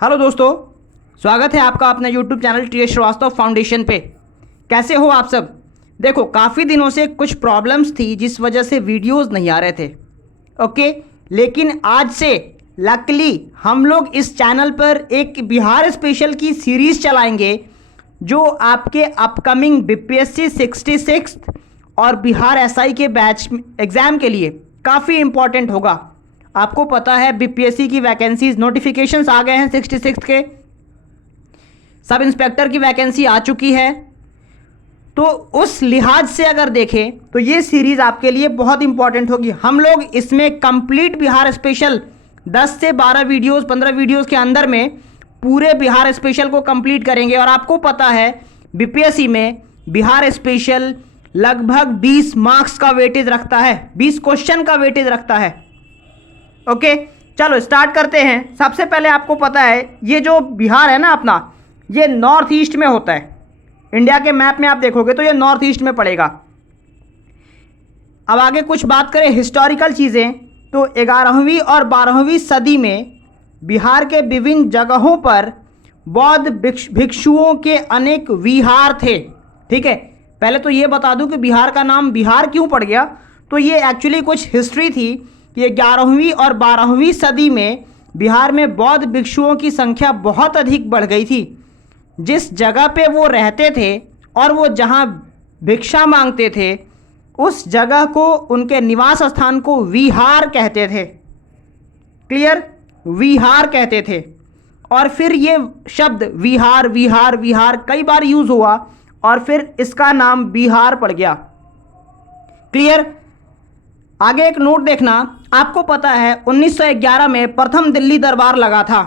Hello दोस्तों, स्वागत है आपका अपने YouTube channel T S. Srivastava foundation पे। कैसे हो आप सब? देखो, काफ़ी दिनों से कुछ प्रॉब्लम्स थी जिस वजह से वीडियोस नहीं आ रहे थे। ओके, लेकिन आज से लकीली हम लोग इस चैनल पर एक बिहार स्पेशल की सीरीज़ चलाएंगे जो आपके अपकमिंग बीपीएससी 66 और बिहार एसआई के बैच एग्ज़ाम के लिए काफ़ी इम्पॉर्टेंट होगा। आपको पता है बीपीएससी की वैकेंसीज नोटिफिकेशंस आ गए हैं 66 के, सब इंस्पेक्टर की वैकेंसी आ चुकी है। तो उस लिहाज से अगर देखें तो ये सीरीज़ आपके लिए बहुत इंपॉर्टेंट होगी। हम लोग इसमें कंप्लीट बिहार स्पेशल 10 से 12 वीडियोस 15 वीडियोस के अंदर में पूरे बिहार स्पेशल को कंप्लीट करेंगे। और आपको पता है बीपीएससी में बिहार स्पेशल लगभग 20 मार्क्स का वेटेज रखता है, 20 क्वेश्चन का वेटेज रखता है। ओके, चलो स्टार्ट करते हैं। सबसे पहले आपको पता है ये जो बिहार है ना अपना, ये नॉर्थ ईस्ट में होता है। इंडिया के मैप में आप देखोगे तो ये नॉर्थ ईस्ट में पड़ेगा। अब आगे कुछ बात करें हिस्टोरिकल चीज़ें, तो 11वीं और 12वीं सदी में बिहार के विभिन्न जगहों पर बौद्ध भिक्षुओं के अनेक विहार थे। ठीक है, पहले तो ये बता दूं कि बिहार का नाम बिहार क्यों पड़ गया। तो ये एक्चुअली कुछ हिस्ट्री थी कि 11वीं और 12वीं सदी में बिहार में बौद्ध भिक्षुओं की संख्या बहुत अधिक बढ़ गई थी। जिस जगह पे वो रहते थे और वो जहाँ भिक्षा मांगते थे उस जगह को, उनके निवास स्थान को विहार कहते थे। क्लियर? विहार कहते थे। और फिर ये शब्द विहार विहार विहार कई बार यूज हुआ और फिर इसका नाम बिहार पड़ गया। क्लियर? आगे एक नोट देखना, आपको पता है 1911 में प्रथम दिल्ली दरबार लगा था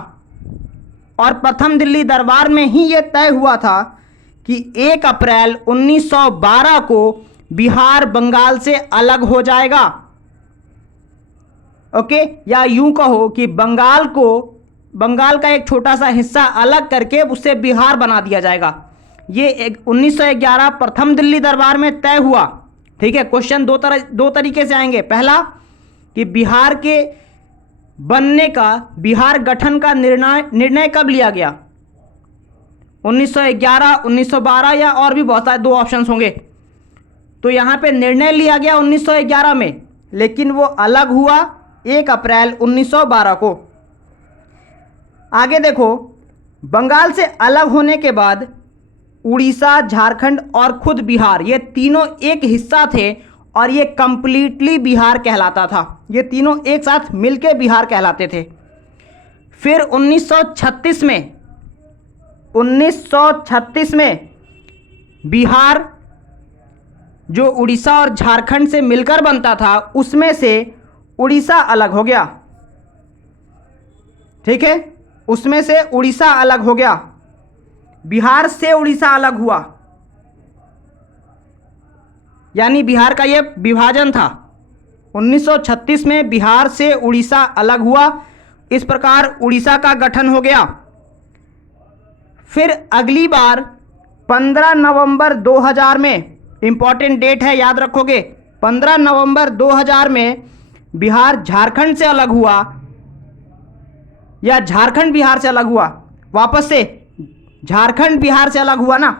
और प्रथम दिल्ली दरबार में ही यह तय हुआ था कि 1 अप्रैल 1912 को बिहार बंगाल से अलग हो जाएगा। ओके, या यूं कहो कि बंगाल का एक छोटा सा हिस्सा अलग करके उससे बिहार बना दिया जाएगा। ये 1911 प्रथम दिल्ली दरबार में तय हुआ। ठीक है, क्वेश्चन दो तरीके से आएंगे। पहला कि बिहार के बनने का, बिहार गठन का निर्णय कब लिया गया, 1911, 1912 या और भी बहुत सारे 2 ऑप्शंस होंगे। तो यहाँ पे निर्णय लिया गया 1911 में, लेकिन वो अलग हुआ 1 अप्रैल 1912 को। आगे देखो, बंगाल से अलग होने के बाद उड़ीसा, झारखंड और खुद बिहार, ये तीनों एक हिस्सा थे और ये कंप्लीटली बिहार कहलाता था। ये तीनों एक साथ मिलके बिहार कहलाते थे। फिर 1936 में बिहार जो उड़ीसा और झारखंड से मिलकर बनता था उसमें से उड़ीसा अलग हो गया। ठीक है, उसमें से उड़ीसा अलग हो गया, बिहार से उड़ीसा अलग हुआ, यानी बिहार का यह विभाजन था। 1936 में बिहार से उड़ीसा अलग हुआ, इस प्रकार उड़ीसा का गठन हो गया। फिर अगली बार 15 नवंबर 2000 में, इंपॉर्टेंट डेट है याद रखोगे, 15 नवंबर 2000 में बिहार झारखंड से अलग हुआ या झारखंड बिहार से अलग हुआ। वापस से झारखंड बिहार से अलग हुआ ना,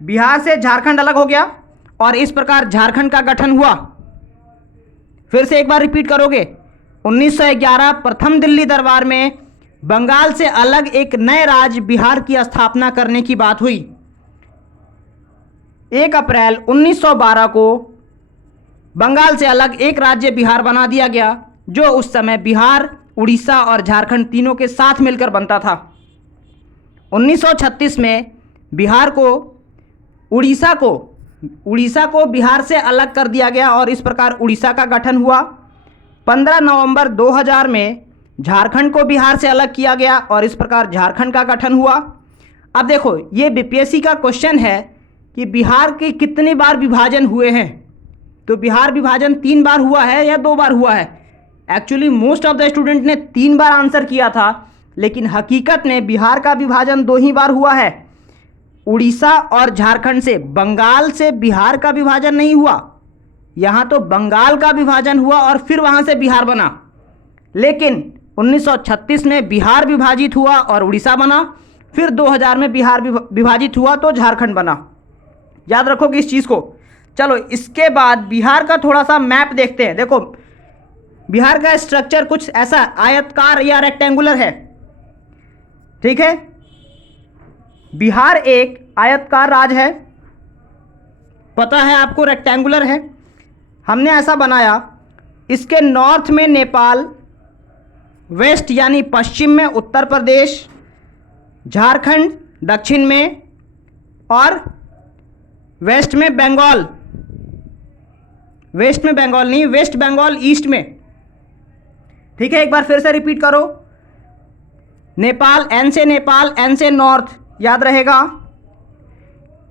बिहार से झारखंड अलग हो गया और इस प्रकार झारखंड का गठन हुआ। फिर से एक बार रिपीट करोगे, 1911 प्रथम दिल्ली दरबार में बंगाल से अलग एक नए राज्य बिहार की स्थापना करने की बात हुई। 1 अप्रैल 1912 को बंगाल से अलग एक राज्य बिहार बना दिया गया, जो उस समय बिहार, उड़ीसा और झारखंड तीनों के साथ मिलकर बनता था। 1936 में बिहार को, उड़ीसा को बिहार से अलग कर दिया गया और इस प्रकार उड़ीसा का गठन हुआ। 15 नवंबर 2000 में झारखंड को बिहार से अलग किया गया और इस प्रकार झारखंड का गठन हुआ। अब देखो, ये बीपीएससी का क्वेश्चन है कि बिहार के कितनी बार विभाजन हुए हैं। तो बिहार विभाजन 3 बार हुआ है या 2 बार हुआ है। Actually most of the student ने 3 बार आंसर किया था, लेकिन हकीकत में बिहार का विभाजन 2 ही बार हुआ है। उड़ीसा और झारखंड से, बंगाल से बिहार का विभाजन नहीं हुआ। यहाँ तो बंगाल का विभाजन हुआ और फिर वहाँ से बिहार बना। लेकिन 1936 में बिहार विभाजित हुआ और उड़ीसा बना। फिर 2000 में बिहार विभाजित हुआ तो झारखंड बना। याद रखोगे इस चीज़ को। चलो इसके बाद बिहार का थोड़ा सा मैप देखते हैं। देखो बिहार का स्ट्रक्चर कुछ ऐसा आयताकार या रेक्टेंगुलर है, ठीक है। बिहार एक आयताकार राज्य है, पता है आपको, रेक्टेंगुलर है। हमने ऐसा बनाया, इसके नॉर्थ में नेपाल, वेस्ट यानी पश्चिम में उत्तर प्रदेश, झारखंड दक्षिण में, और वेस्ट में बंगाल, वेस्ट में बंगाल नहीं, वेस्ट बंगाल ईस्ट में, ठीक है। एक बार फिर से रिपीट करो, नेपाल, एन से नेपाल, एन से नॉर्थ, याद रहेगा।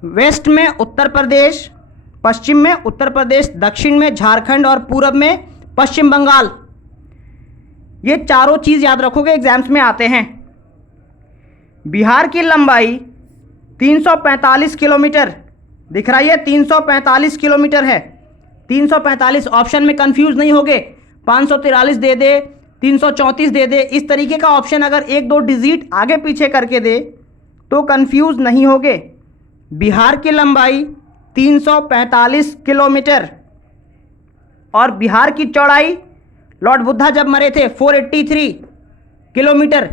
वेस्ट में उत्तर प्रदेश, पश्चिम में उत्तर प्रदेश, दक्षिण में झारखंड और पूरब में पश्चिम बंगाल। ये चारों चीज़ याद रखोगे, एग्जाम्स में आते हैं। बिहार की लंबाई 345 किलोमीटर, दिख रहा है 345 किलोमीटर है। 345, ऑप्शन में कंफ्यूज नहीं होगे, 543 दे दे, 334 दे दे, इस तरीके का ऑप्शन अगर एक दो डिजिट आगे पीछे करके दे तो कंफ्यूज नहीं होगे। बिहार की लंबाई 345 किलोमीटर और बिहार की चौड़ाई, लॉर्ड बुद्धा जब मरे थे 483 किलोमीटर।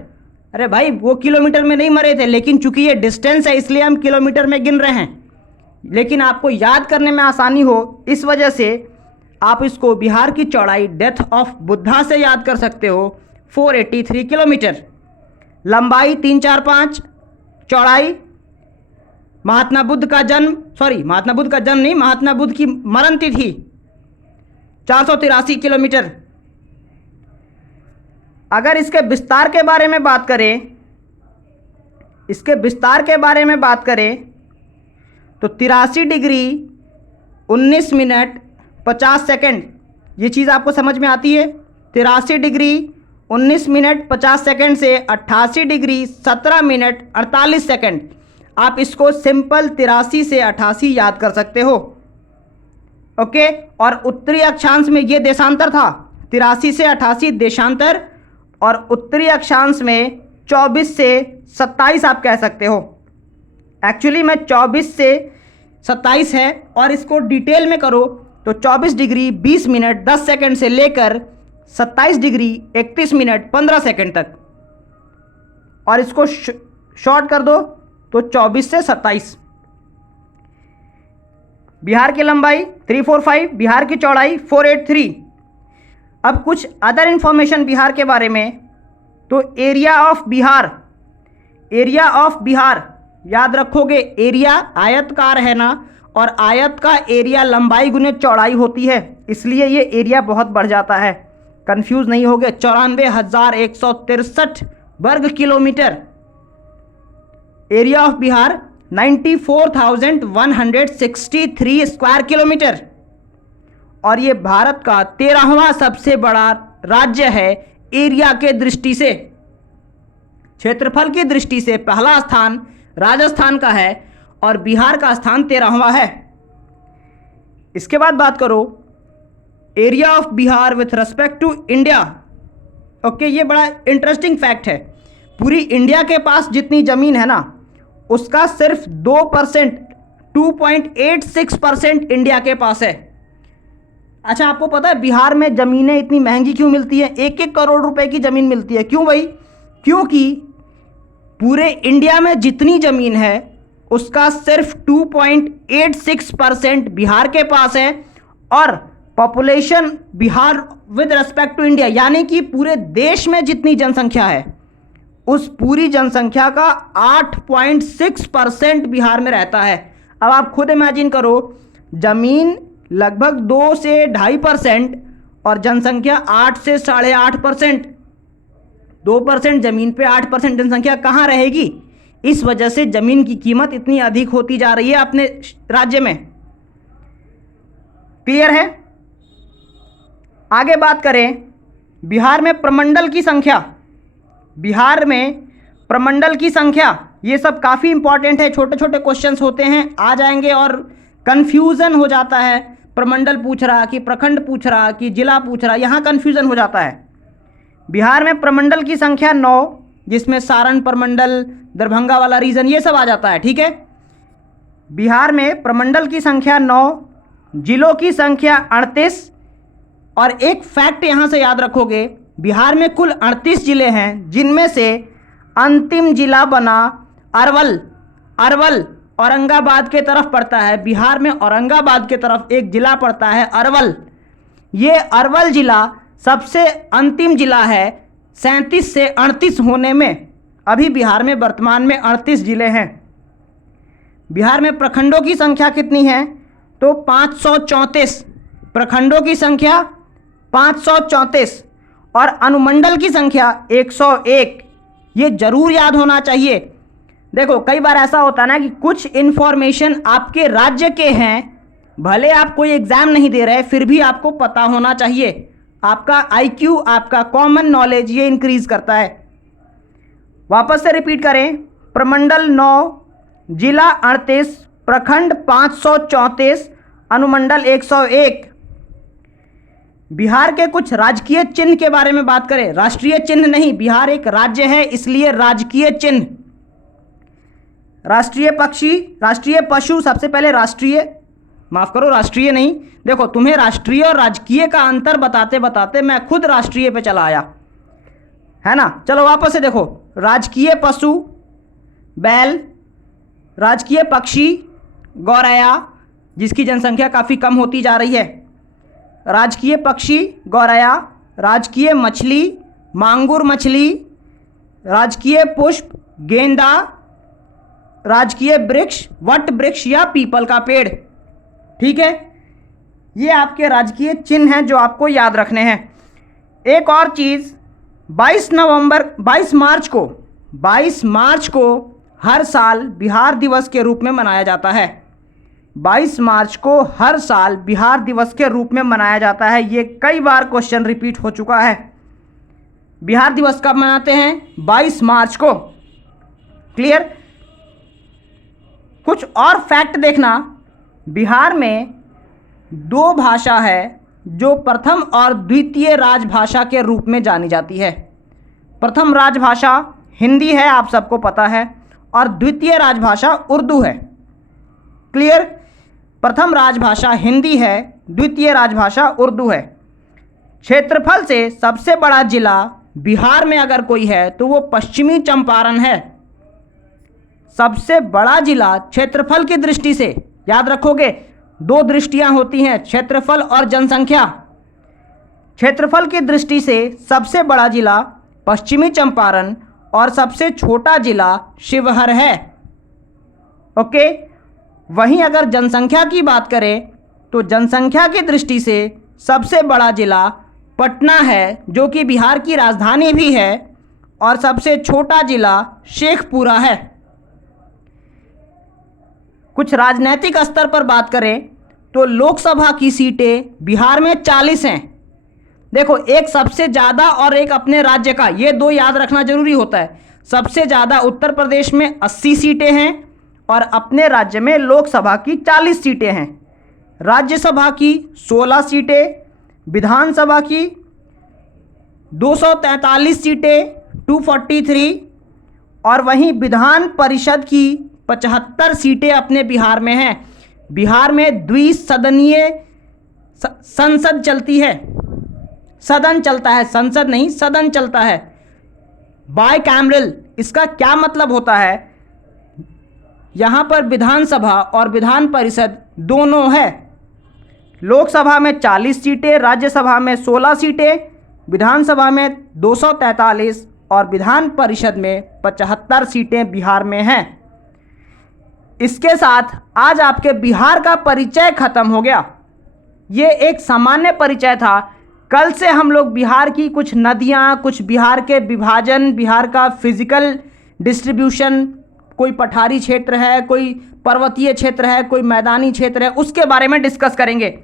अरे भाई वो किलोमीटर में नहीं मरे थे, लेकिन चूंकि ये डिस्टेंस है इसलिए हम किलोमीटर में गिन रहे हैं, लेकिन आपको याद करने में आसानी हो इस वजह से आप इसको बिहार की चौड़ाई डेथ ऑफ बुद्धा से याद कर सकते हो, 483 किलोमीटर। लंबाई 345, चौड़ाई महात्मा बुद्ध का जन्म, महात्मा बुद्ध का जन्म नहीं, महात्मा बुद्ध की मरण तिथि 483 किलोमीटर। अगर इसके विस्तार के बारे में बात करें, इसके विस्तार के बारे में बात करें तो 83 डिग्री 19 मिनट 50 सेकंड, ये चीज़ आपको समझ में आती है। 83 डिग्री 19 मिनट 50 सेकंड से 88 डिग्री 17 मिनट 48 सेकंड। आप इसको सिंपल 83 से 88 याद कर सकते हो, ओके। और उत्तरी अक्षांश में ये देशांतर था, 83 से 88 देशांतर, और उत्तरी अक्षांश में 24 से 27 आप कह सकते हो। एक्चुअली में 24 से 27 है, और इसको डिटेल में करो तो 24 डिग्री 20 मिनट 10 सेकंड से लेकर 27 डिग्री 31 मिनट 15 सेकंड तक, और इसको शॉर्ट कर दो तो 24 से 27। बिहार की लंबाई 345, बिहार की चौड़ाई 483। अब कुछ अदर इंफॉर्मेशन बिहार के बारे में, तो area of Bihar, area of Bihar याद रखोगे, एरिया आयतकार है ना, और आयत का एरिया लंबाई गुने चौड़ाई होती है, इसलिए ये एरिया बहुत बढ़ जाता है, कंफ्यूज नहीं होगे। 94,163 वर्ग kilometre. Area of Bihar 94,163 square kilometre, और ये भारत का 13वां सबसे बड़ा राज्य है एरिया के दृष्टि से। क्षेत्रफल की दृष्टि से पहला स्थान राजस्थान का है और बिहार का स्थान 13वां है। इसके बाद बात करो area of Bihar with respect to India, okay. ये बड़ा इंटरेस्टिंग फैक्ट है, पूरी इंडिया के पास जितनी ज़मीन है ना, उसका सिर्फ 2%, 2.86% इंडिया के पास है। अच्छा, आपको पता है बिहार में ज़मीनें इतनी महंगी क्यों मिलती हैं? 1-1 करोड़ रुपए की ज़मीन मिलती है। क्यों भाई? क्योंकि पूरे इंडिया में जितनी ज़मीन है उसका सिर्फ 2.86% बिहार के पास है, और population Bihar with respect to India, यानी कि पूरे देश में जितनी जनसंख्या है उस पूरी जनसंख्या का 8.6% बिहार में रहता है। अब आप खुद इमेजिन करो, ज़मीन लगभग 2 से 2.5% और जनसंख्या 8 से 8.5%। 2% ज़मीन पे 8% जनसंख्या कहाँ रहेगी? इस वजह से ज़मीन की कीमत इतनी अधिक होती जा रही है अपने राज्य में। क्लियर है? आगे बात करें बिहार में प्रमंडल की संख्या। बिहार में प्रमंडल की संख्या, ये सब काफ़ी इंपॉर्टेंट है, छोटे छोटे क्वेश्चंस होते हैं, आ जाएंगे और कन्फ्यूज़न हो जाता है। प्रमंडल पूछ रहा कि प्रखंड पूछ रहा कि जिला पूछ रहा, यहाँ कन्फ्यूज़न हो जाता है। बिहार में प्रमंडल की संख्या 9, जिसमें सारण प्रमंडल, दरभंगा वाला रीजन ये सब आ जाता है, ठीक है। बिहार में प्रमंडल की संख्या 9, जिलों की संख्या 38। और एक फैक्ट यहाँ से याद रखोगे, बिहार में कुल 38 जिले हैं, जिनमें से अंतिम जिला बना अरवल। अरवल औरंगाबाद के तरफ पड़ता है। बिहार में औरंगाबाद के तरफ एक जिला पड़ता है अरवल। ये अरवल जिला सबसे अंतिम जिला है 37 से 38 होने में। अभी बिहार में वर्तमान में 38 जिले हैं। बिहार में प्रखंडों की संख्या कितनी है? तो 534। प्रखंडों की संख्या 534 और अनुमंडल की संख्या 101। ये जरूर याद होना चाहिए। देखो कई बार ऐसा होता है ना कि कुछ इन्फॉर्मेशन आपके राज्य के हैं, भले आप कोई एग्जाम नहीं दे रहे फिर भी आपको पता होना चाहिए। आपका आईक्यू, आपका कॉमन नॉलेज ये इंक्रीज करता है। वापस से रिपीट करें, प्रमंडल 9, जिला 38, प्रखंड 534, अनुमंडल 101। बिहार के कुछ राजकीय चिन्ह के बारे में बात करें, राष्ट्रीय चिन्ह नहीं, बिहार एक राज्य है इसलिए राजकीय चिन्ह। राष्ट्रीय पक्षी, राष्ट्रीय पशु, सबसे पहले राष्ट्रीय, माफ करो राष्ट्रीय नहीं, देखो तुम्हें राष्ट्रीय और राजकीय का अंतर बताते बताते मैं खुद राष्ट्रीय पे चला आया, है ना। चलो वापस से देखो, राजकीय पशु बैल, राजकीय पक्षी गौरैया, जिसकी जनसंख्या काफ़ी कम होती जा रही है, राजकीय पक्षी गौरैया, राजकीय मछली मांगुर मछली, राजकीय पुष्प गेंदा, राजकीय वृक्ष वट वृक्ष या पीपल का पेड़, ठीक है। ये आपके राजकीय चिन्ह हैं जो आपको याद रखने हैं। एक और चीज़, 22 मार्च को हर साल बिहार दिवस के रूप में मनाया जाता है। 22 मार्च को हर साल बिहार दिवस के रूप में मनाया जाता है। ये कई बार क्वेश्चन रिपीट हो चुका है। बिहार दिवस कब मनाते हैं? 22 मार्च को। क्लियर। कुछ और फैक्ट देखना, बिहार में 2 भाषा है जो प्रथम और द्वितीय राजभाषा के रूप में जानी जाती है। प्रथम राजभाषा हिंदी है, आप सबको पता है, और द्वितीय राजभाषा उर्दू है। क्लियर। प्रथम राजभाषा हिंदी है, द्वितीय राजभाषा उर्दू है। क्षेत्रफल से सबसे बड़ा जिला बिहार में अगर कोई है तो वो पश्चिमी चंपारण है। सबसे बड़ा जिला क्षेत्रफल की दृष्टि से, याद रखोगे 2 दृष्टियां होती हैं, क्षेत्रफल और जनसंख्या। क्षेत्रफल की दृष्टि से सबसे बड़ा जिला पश्चिमी चंपारण और सबसे छोटा जिला शिवहर है। ओके। वहीं अगर जनसंख्या की बात करें तो जनसंख्या की दृष्टि से सबसे बड़ा जिला पटना है, जो कि बिहार की राजधानी भी है, और सबसे छोटा जिला शेखपुरा है। कुछ राजनीतिक स्तर पर बात करें तो लोकसभा की सीटें बिहार में 40 हैं। देखो, एक सबसे ज़्यादा और एक अपने राज्य का, ये 2 याद रखना जरूरी होता है। सबसे ज़्यादा उत्तर प्रदेश में 80 सीटें हैं और अपने राज्य में लोकसभा की 40 सीटें हैं। राज्यसभा की 16 सीटें, विधानसभा की 243 सीटें 243, और वहीं विधान परिषद की 75 सीटें अपने बिहार में हैं। बिहार में द्विसदनीय संसद चलती है, सदन चलता है, संसद नहीं सदन चलता है। बाय कैमरल, इसका क्या मतलब होता है? यहाँ पर विधानसभा और विधान परिषद दोनों है। लोकसभा में 40 सीटें, राज्यसभा में 16 सीटें, विधानसभा में 243 और विधान परिषद में 75 सीटें बिहार में हैं। इसके साथ आज आपके बिहार का परिचय खत्म हो गया। ये एक सामान्य परिचय था। कल से हम लोग बिहार की कुछ नदियाँ, कुछ बिहार के विभाजन, बिहार का फिजिकल डिस्ट्रीब्यूशन, कोई पठारी क्षेत्र है, कोई पर्वतीय क्षेत्र है, कोई मैदानी क्षेत्र है, उसके बारे में डिस्कस करेंगे।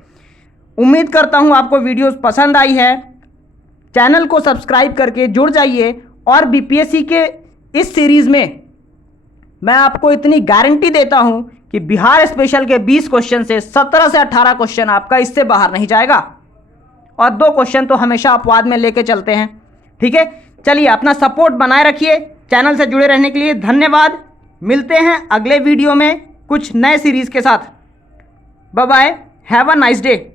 उम्मीद करता हूँ आपको वीडियोस पसंद आई है। चैनल को सब्सक्राइब करके जुड़ जाइए और बीपीएससी के इस सीरीज़ में मैं आपको इतनी गारंटी देता हूं कि बिहार स्पेशल के 20 क्वेश्चन से 17 से 18 क्वेश्चन आपका इससे बाहर नहीं जाएगा, और 2 क्वेश्चन तो हमेशा अपवाद में लेके चलते हैं। ठीक है, चलिए अपना सपोर्ट बनाए रखिए। चैनल से जुड़े रहने के लिए धन्यवाद। मिलते हैं अगले वीडियो में कुछ नए सीरीज़ के साथ। Bye bye, have a nice day.